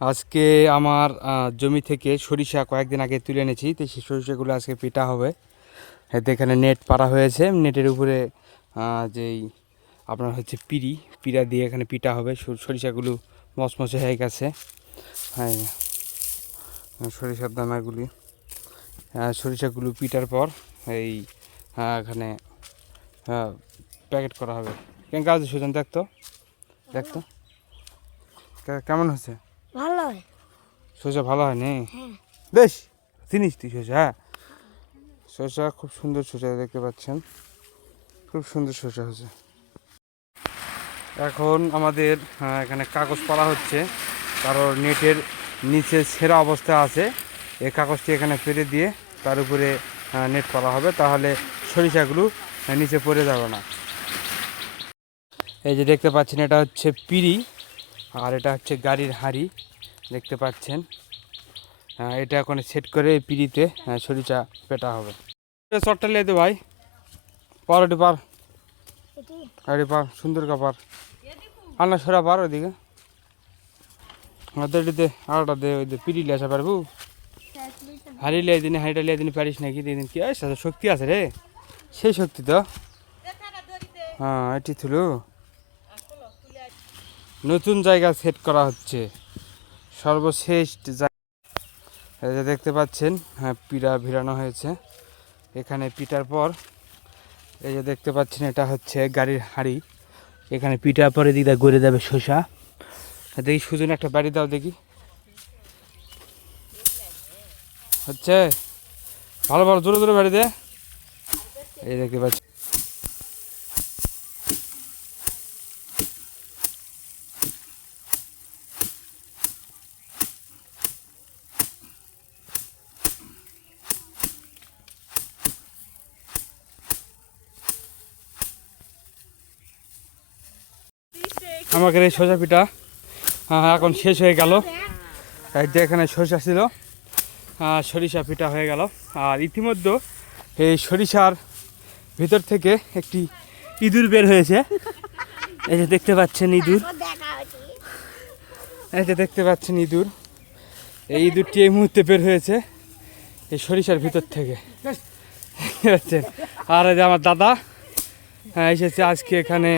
আজকে আমার জমি থেকে সরিষা কয়েকদিন আগে তুলে এনেছি। তো সেই সরিষাগুলো আজকে পিটা হবে। এতে এখানে নেট পাড়া হয়েছে। নেটের উপরে যেই আপনার হচ্ছে পিড়ি, পিড়া দিয়ে এখানে পিটা হবে। সর- সরিষাগুলো মচমচে হয়ে গেছে। হ্যাঁ সরিষার দানাগুলি সরিষাগুলো পিটার পর এই এখানে প্যাকেট করা হবে। কেন কাজ সুজন দেখতো দেখতো কেমন হচ্ছে হয় শসা ভালো হয়নি হ্যাঁ। বেশ চিনিস তুই শসা হ্যাঁ? শসা খুব সুন্দর শসা দেখতে পাচ্ছেন। খুব সুন্দর শসা হয়েছে। এখন আমাদের এখানে কাগজ পড়া হচ্ছে। কারণ নেটের নিচে সেরা অবস্থা আছে। এই কাগজটি এখানে পেরে দিয়ে তার উপরে নেট করা হবে। তাহলে সরিষাগুলো নিচে পড়ে যাবে না। এই যে দেখতে পাচ্ছেন এটা হচ্ছে পিড়ি আর এটা হচ্ছে গাড়ির হাঁড়ি। দেখতে পাচ্ছেন। হ্যাঁ, এটা এখন সেট করে পিড়িতে হ্যাঁ, সরিষা পেটা হবে। চটটা লেদে ভাই। পার ওটি পার। আরে পার সুন্দর কাপার। আর না সরা পার ওইদিকে। এটিতে আরোটা দে ওই পিড়ি লিয়ে আসা পারব। হাড়ি লিয়ে দিনে হাড়িটা লিয়ে দিনে পারিস নাকি? দিন কি? এই শক্তি আছে রে। সেই শক্তি তো। হ্যাঁ এটি থুলু। নতুন জায়গা সেট করা হচ্ছে। এই যে দেখতে পাচ্ছেন হ্যাঁ পিড়া ভিড়ানো হয়েছে। এখানে পিটার পর, এই যে দেখতে পাচ্ছেন, এটা হচ্ছে গাড়ির হাঁড়ি। এখানে পিঠা পরে দিকটা গড়ে যাবে শসা। দেখি, সুজন, একটা বাড়ি দাও দেখি। হচ্ছে? ভালো ভালো, জোরে জোরে বাড়ি দে। এই দেখতে পাচ্ছি আমাদের এই সজা পিঠা এখন শেষ হয়ে গেল। এখানে সরিষা ছিল সরিষা পিঠা হয়ে গেল। আর ইতিমধ্যে এই সরিষার ভিতর থেকে একটি ইঁদুর বের হয়েছে। এই যে দেখতে পাচ্ছেন ইঁদুর। এই যে দেখতে পাচ্ছেন ইঁদুর। এই ইঁদুরটি এই মুহূর্তে বের হয়েছে এই সরিষার ভিতর থেকে। দেখতে পাচ্ছেন? আর এই যে আমার দাদা হ্যাঁ, এসেছে আজকে এখানে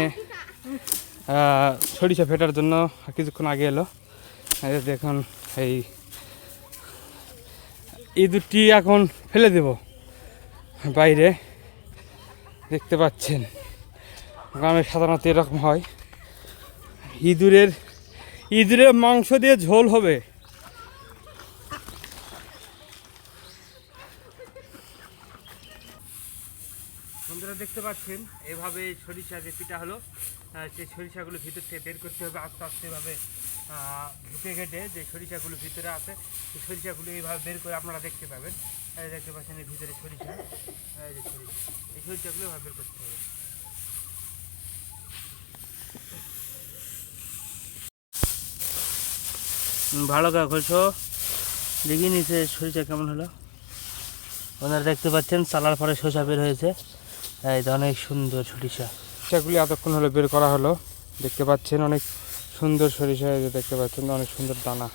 সরিষা ফেটার জন্য কিছুক্ষণ আগে এলো। দেখুন, এই ইঁদুরটি এখন ফেলে দেব বাইরে। দেখতে পাচ্ছেন, গ্রামে সাধারণত এরকম হয়। ইঁদুরের ইঁদুরের মাংস দিয়ে ঝোল হবে। বন্ধুরা দেখতে পাচ্ছেন, এভাবে সরিষা যে পিঠা হলো সেই সরিষাগুলো ভিতর থেকে বের করতে হবে। আস্তে আস্তে এভাবে ঢুকে ঘেটে যে সরিষাগুলো ভিতরে আছে, সেই সরিষাগুলো এইভাবে বের করে আপনারা দেখতে পাবেন। দেখতে পাচ্ছেন এর ভিতরে সরিষা, এই যে সরিষা, এই সরিষাগুলো এভাবে বের করতে হবে। ভালো করে খোলছো দেখি নিচে সরিষা কেমন হলো। ওনারা দেখতে পাচ্ছেন, চালার পরে শসা বের হয়েছে। এই তো অনেক সুন্দর সরিষা। সরিষাগুলি এতক্ষণ হলো বের করা হলো। দেখতে পাচ্ছেন অনেক সুন্দর সরিষা, এই দেখতে পাচ্ছেন অনেক সুন্দর দানা।